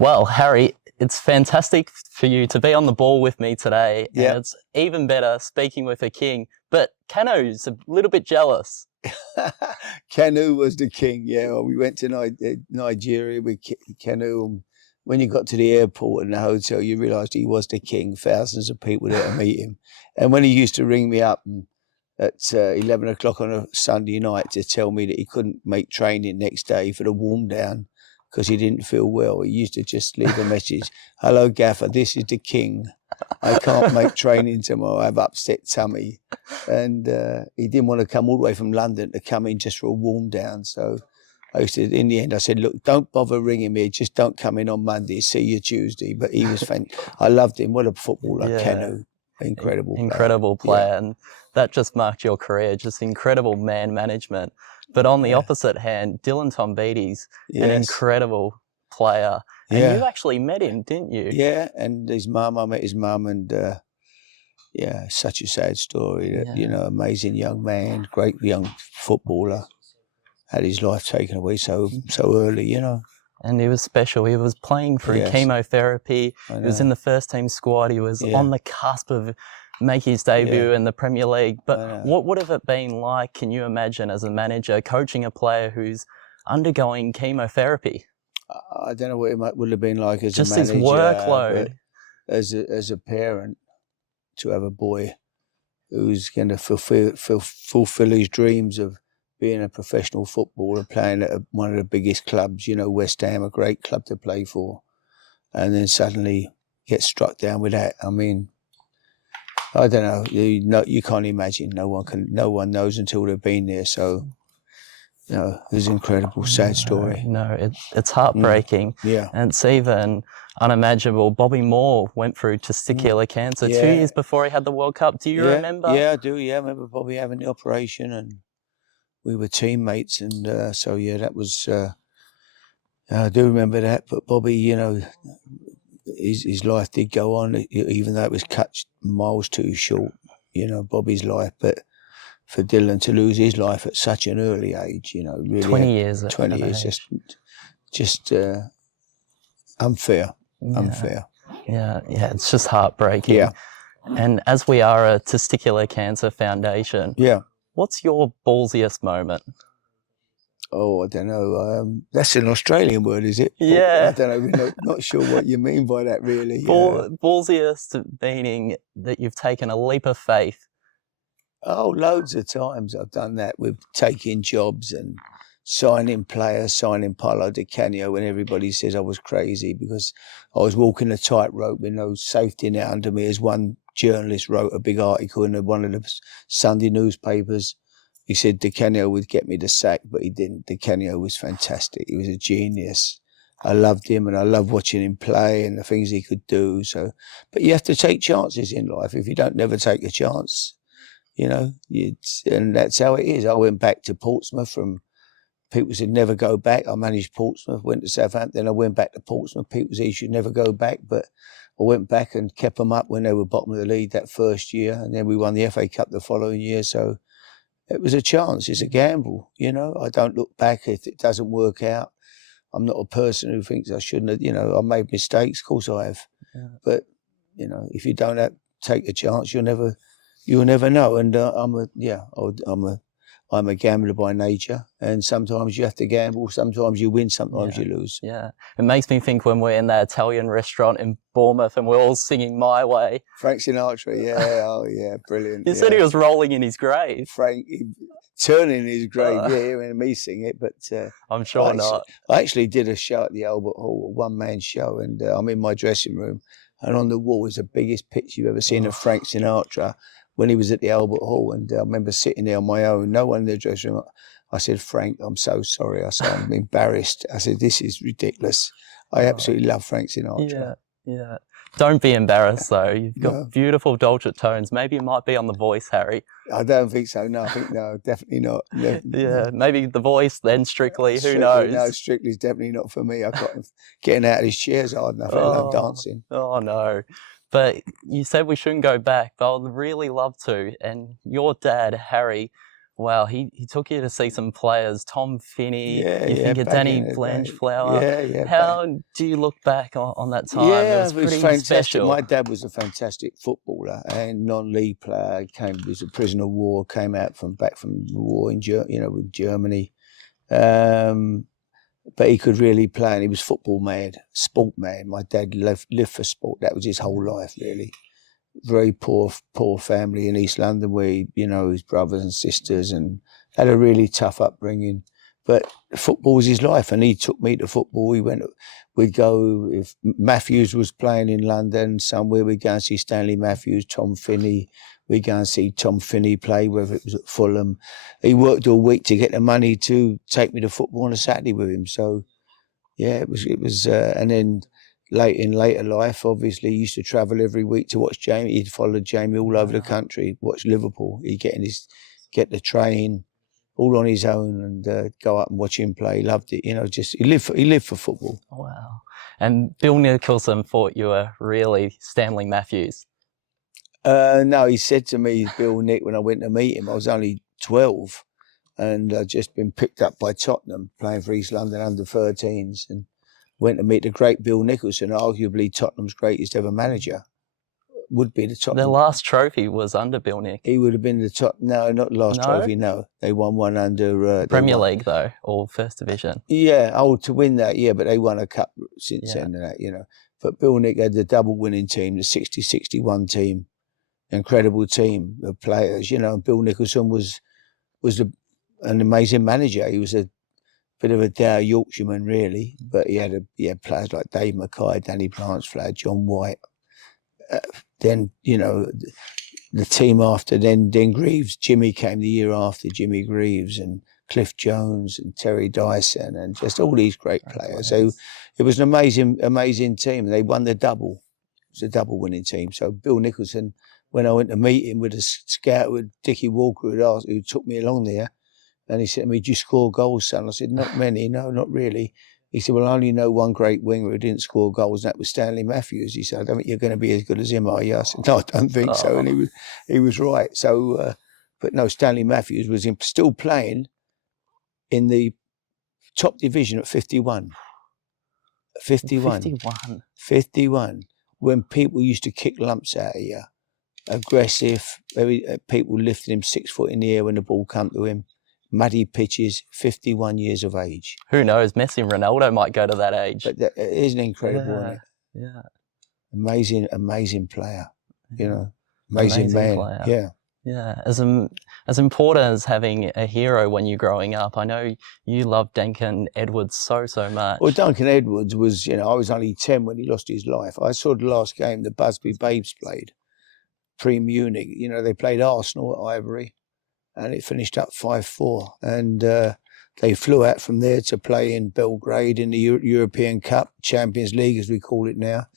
Well, Harry, it's fantastic for you to be on the ball with me today. Yeah. And it's even better speaking with a king. But Kanu's a little bit jealous. Kanu was the king. Yeah, well, we went to Nigeria with Kanu. When you got to the airport and the hotel, you realised he was the king. Thousands of people there to meet him. And when he used to ring me up at 11 o'clock on a Sunday night to tell me that he couldn't make training next day for the warm down because he didn't feel well, he used to just leave a message. Hello, Gaffer, this is the king. I can't make training tomorrow. I have upset tummy. And he didn't want to come all the way from London to come in just for a warm down. So I used to, in the end, I said, look, don't bother ringing me. Just don't come in on Monday. See you Tuesday. But he was I loved him. What a footballer, Kanu. Incredible player. Yeah. And that just marked your career, just incredible man management. But on the opposite hand, Dylan Tombides, an incredible player. And you actually met him, didn't you? Yeah, and his mum, I met his mum, and such a sad story. You know, amazing young man, great young footballer, had his life taken away so early, you know. And he was special. He was playing through chemotherapy. He was in the first team squad. He was on the cusp of making his debut in the Premier League. But what would have it been like, can you imagine, as a manager, coaching a player who's undergoing chemotherapy? I don't know what it would have been like as a manager. Just his workload. As a parent, to have a boy who's going to fulfill his dreams of being a professional footballer, playing at one of the biggest clubs, you know, West Ham, a great club to play for, and then suddenly get struck down with that. I mean, I don't know. You can't imagine. No one knows until they've been there. So, you know, it was an incredible, sad story. No, it's heartbreaking. And it's even unimaginable. Bobby Moore went through testicular cancer 2 years before he had the World Cup. Do you remember? Yeah, I do. Yeah, I remember Bobby having the operation, and we were teammates. And that was. I do remember that. But Bobby, you know, his life did go on, even though it was cut miles too short. You know, Bobby's life, but for Dylan to lose his life at such an early age, you know, really 20 years, just unfair. Yeah, it's just heartbreaking. Yeah. And as we are a Testicular Cancer Foundation, what's your ballsiest moment? Oh, I don't know. That's an Australian word, is it? Yeah. I don't know. Not sure what you mean by that, really. Ballsiest meaning that you've taken a leap of faith. Oh, loads of times I've done that with taking jobs and signing players, signing Paulo Di Canio when everybody says I was crazy because I was walking a tightrope with no safety net under me. As one journalist wrote a big article in one of the Sunday newspapers. He said Di Canio would get me the sack, but he didn't. Di Canio was fantastic. He was a genius. I loved him, and I loved watching him play and the things he could do. So, but you have to take chances in life. If you don't never take a chance, you know, and that's how it is. I went back to Portsmouth from, people said never go back. I managed Portsmouth, went to Southampton, I went back to Portsmouth. People said you should never go back, but I went back and kept them up when they were bottom of the league that first year, and then we won the FA Cup the following year. So it was a chance. It's a gamble, you know. I don't look back if it doesn't work out. I'm not a person who thinks I shouldn't have, you know, I made mistakes. Of course I have. Yeah. But, you know, if you don't take a chance, you'll never know. And I'm a gambler by nature, and sometimes you have to gamble, sometimes you win, sometimes you lose. Yeah. It makes me think when we're in that Italian restaurant in Bournemouth and we're all singing My Way. Frank Sinatra, yeah, oh yeah, brilliant. You said he was rolling in his grave. Frank, turning in his grave, hearing me sing it, but... I'm sure not. I actually did a show at the Albert Hall, a one-man show, and I'm in my dressing room, and on the wall is the biggest picture you've ever seen of Frank Sinatra when he was at the Albert Hall, and I remember sitting there on my own, no one in the dressing room. I said, Frank, I'm so sorry. I said, I'm embarrassed. I said, this is ridiculous. I absolutely love Frank Sinatra. Yeah. Don't be embarrassed, though. You've got beautiful dulcet tones. Maybe it might be on The Voice, Harry. I don't think so. No, definitely not. No. Maybe The Voice, then Strictly. Who knows? No, Strictly's definitely not for me. I got getting out of these chairs hard enough. I love dancing. Oh, no. But you said we shouldn't go back, but I'd really love to. And your dad, Harry, Wow, he took you to see some players, Tom Finney, you think of back Danny in the day. Blanchflower. How do you look back on that time? Yeah, it was pretty fantastic. special. My dad was a fantastic footballer and non-league player. He was a prisoner of war, came out back from the war in with Germany. But he could really play, and he was football mad, sport mad. My dad lived for sport. That was his whole life, really. Very poor family in East London, where his brothers and sisters, and had a really tough upbringing. But football was his life, and he took me to football. We'd go, if Matthews was playing in London somewhere, we'd go and see Stanley Matthews, Tom Finney. We'd go and see Tom Finney play, whether it was at Fulham. He worked all week to get the money to take me to football on a Saturday with him. So, yeah, it was, and then in later life, obviously, he used to travel every week to watch Jamie. He'd follow Jamie all over the country, watch Liverpool. He'd get the train all on his own and go up and watch him play. He loved it, he lived for football. Wow. And Bill Nicholson thought you were really Stanley Matthews. No, he said to me, Bill Nick, when I went to meet him, I was only 12 and I'd just been picked up by Tottenham playing for East London under-13s, and went to meet the great Bill Nicholson, arguably Tottenham's greatest ever manager. Would be the Tottenham. Their last trophy was under Bill Nick. He would have been the top. No, not the last trophy. No, they won one under Premier League though, or First Division. Yeah, to win that. Yeah, but they won a cup since then. And that, But Bill Nick had the double winning team, the 60-61 team, incredible team of players. And Bill Nicholson was an amazing manager. He was a bit of a dour Yorkshireman, really, but he had players like Dave Mackay, Danny Blanchflower, John White. Then the team after then Greaves, Jimmy came the year after, Jimmy Greaves and Cliff Jones and Terry Dyson and just all these great players. So it was an amazing team. They won the double. It was a double winning team. So Bill Nicholson, when I went to meet him with a scout with Dickie Walker, who took me along there, and he said to me, "Do you score goals, son?" I said, "Not many, no, not really." He said, "Well, I only know one great winger who didn't score goals, and that was Stanley Matthews." He said, "I don't think you're going to be as good as him, are you?" I said, "No, I don't think so." And he was right. So, but no, Stanley Matthews was still playing in the top division at 51. 51. When people used to kick lumps out of you, aggressive, people lifting him 6 foot in the air when the ball come to him. Muddy pitches, 51 years of age. Who knows? Messi and Ronaldo might go to that age. But it isn't incredible, isn't it? Yeah. Amazing player, amazing man. Player. Yeah. Yeah. As important as having a hero when you're growing up, I know you love Duncan Edwards so much. Well, Duncan Edwards was, I was only 10 when he lost his life. I saw the last game the Busby Babes played, pre-Munich. They played Arsenal at Ivory, and it finished up 5-4. And they flew out from there to play in Belgrade in the European Cup, Champions League as we call it now.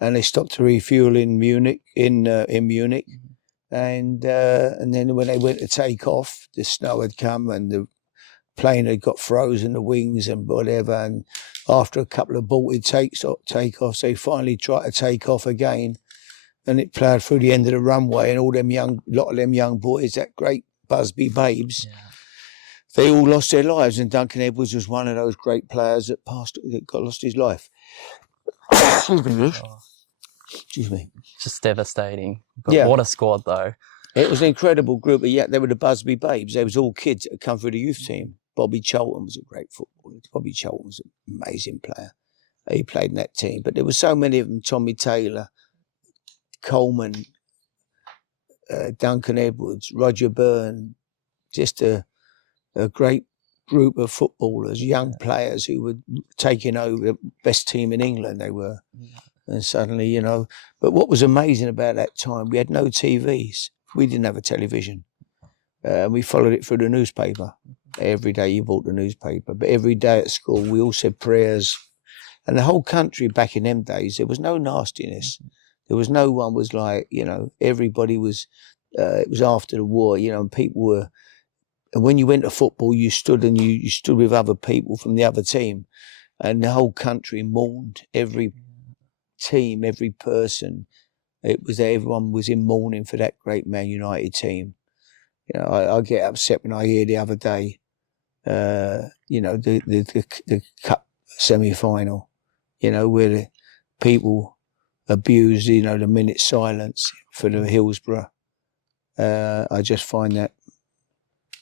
And they stopped to refuel in Munich, in Munich. And then when they went to take off, the snow had come and the plane had got frozen, the wings and whatever. And after a couple of aborted takeoffs, they finally tried to take off again. And it ploughed through the end of the runway, and lot of them young boys, that great Busby Babes, they all lost their lives, and Duncan Edwards was one of those great players that lost his life. Excuse me. Just devastating. But what a squad, though. It was an incredible group. They were the Busby Babes. They was all kids that had come through the youth team. Bobby Charlton was a great footballer. Bobby Charlton was an amazing player. He played in that team. But there were so many of them, Tommy Taylor, Coleman, Duncan Edwards, Roger Byrne, just a great group of footballers, young players who were taking over the best team in England, they were. And suddenly, but what was amazing about that time, we had no TVs. We didn't have a television. We followed it through the newspaper. Every day you bought the newspaper, but every day at school we all said prayers. And the whole country back in them days, there was no nastiness. There was no one was like, everybody was, it was after the war, and people were, and when you went to football, you stood and you stood with other people from the other team, and the whole country mourned. Every team, every person, everyone was in mourning for that great Man United team. You know, I get upset when I hear the other day, you know, the cup semi-final, you know, where the people abused, you know, the minute silence for the Hillsborough. I just find that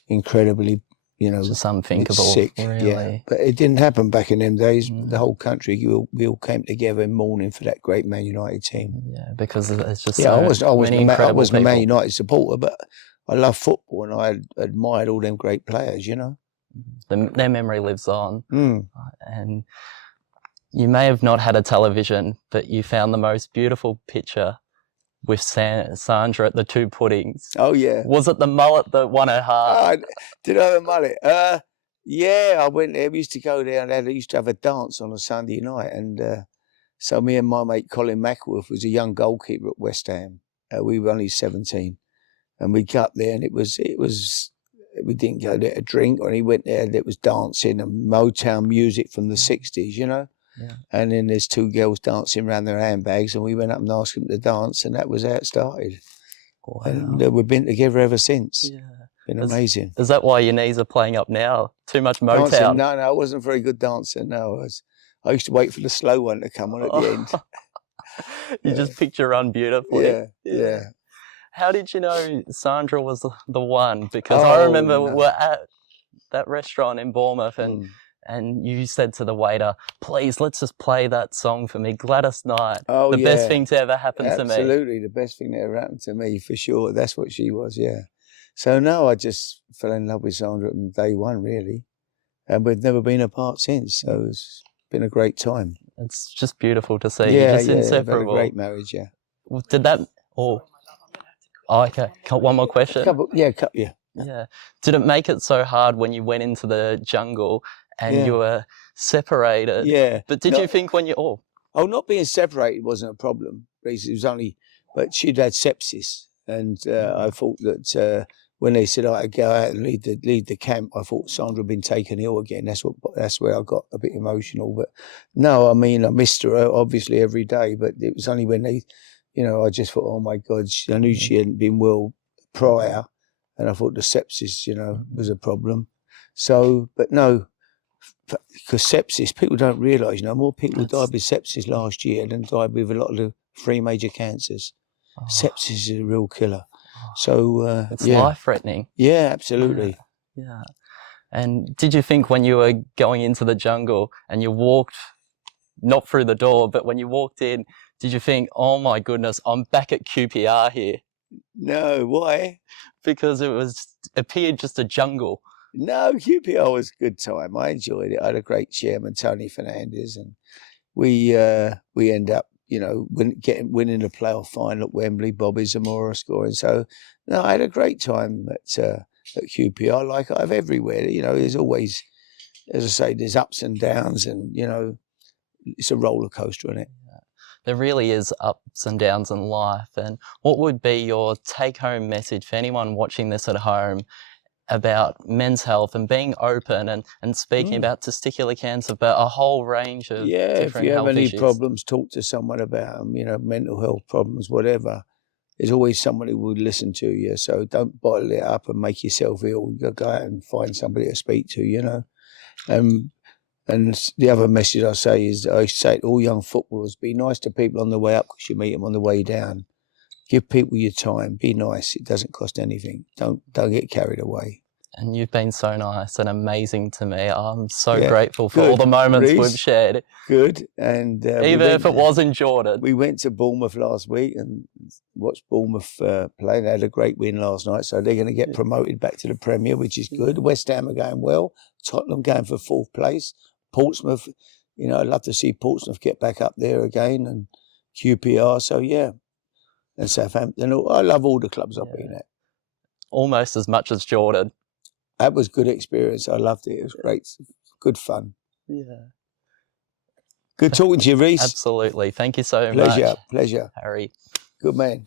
incredibly, you know, just unthinkable, sick. really. Yeah, but it didn't happen back in them days. The whole country, we all came together in mourning for that great Man United team. Yeah, because it's just I wasn't a Man people. United supporter, but I love football and I admired all them great players, you know. Their memory lives on. And you may have not had a television, but you found the most beautiful picture with Sandra at the two puddings. Oh, yeah. Was it the mullet that won her heart? Did I have a mullet? Yeah, I went there. We used to go there and they used to have a dance on a Sunday night. And so me and my mate Colin Mackworth was a young goalkeeper at West Ham. We were only 17. And we got there and it was, we didn't go there to drink, or he went there, there was dancing and Motown music from the 60s, you know? Yeah. And then there's two girls dancing around their handbags and we went up and asked them to dance and that was how it started. Wow. And we've been together ever since. Yeah. Been amazing. Is that why your knees are playing up now? Too much Motown? Dancing? No, I wasn't a very good dancer, no. I used to wait for the slow one to come on at the end. You just picture run beautifully. Yeah. How did you know Sandra was the one? Because I remember we're at that restaurant in Bournemouth and you said to the waiter, please, let's just play that song for me, Gladys Knight. The best thing to ever happen to me. Absolutely, the best thing that ever happened to me, for sure. That's what she was, yeah. So no, I just fell in love with Sandra from day one, really. And we've never been apart since, so it's been a great time. It's just beautiful to see. You're just inseparable. A great marriage, yeah. Did that... Oh, okay. One more question. Yeah. Did it make it so hard when you went into the jungle and you were separated? Yeah. But did you think when you... not being separated wasn't a problem. It was only... But she'd had sepsis. And I thought that when they said I had to go out and lead the camp, I thought Sandra had been taken ill again. That's where I got a bit emotional. But no, I mean, I missed her obviously every day. But it was only when they... You know, I just thought, oh my God, I knew she hadn't been well prior, and I thought the sepsis, you know, was a problem. So, but no, because sepsis, people don't realise, you know, more people died with sepsis last year than died with a lot of the 3 major cancers. Sepsis is a real killer. So, it's life-threatening. Yeah, absolutely. Yeah. And did you think when you were going into the jungle and you walked, not through the door, but when you walked in, did you think, oh my goodness, I'm back at QPR here? No, why? Because it appeared just a jungle. No, QPR was a good time. I enjoyed it. I had a great chairman, Tony Fernandez, and we end up, you know, winning the playoff final at Wembley, Bobby Zamora scoring. So, no, I had a great time at QPR, like I have everywhere. You know, there's always, as I say, there's ups and downs, and you know, it's a roller coaster, isn't it? There really is ups and downs in life. And what would be your take-home message for anyone watching this at home about men's health and being open and speaking about testicular cancer, but a whole range of different health issues? If you have any problems, talk to someone about them, you know, mental health problems, whatever. There's always somebody who would listen to you. So don't bottle it up and make yourself ill. You go out and find somebody to speak to, you know. And the other message I say is, I say to all young footballers, be nice to people on the way up because you meet them on the way down. Give people your time. Be nice. It doesn't cost anything. Don't get carried away. And you've been so nice and amazing to me. I'm so grateful for all the moments we've shared. Good. And even if it was in Jordan. We went to Bournemouth last week and watched Bournemouth play. They had a great win last night, so they're going to get promoted back to the Premier, which is good. West Ham are going well. Tottenham going for 4th place. Portsmouth, you know, I'd love to see Portsmouth get back up there again, and QPR. So yeah, and Southampton. I love all the clubs I've been at. Almost as much as Jordan. That was good experience. I loved it. It was great, good fun. Yeah. Good talking to you, Rhys. Absolutely. Thank you so much. Pleasure, Harry. Good man.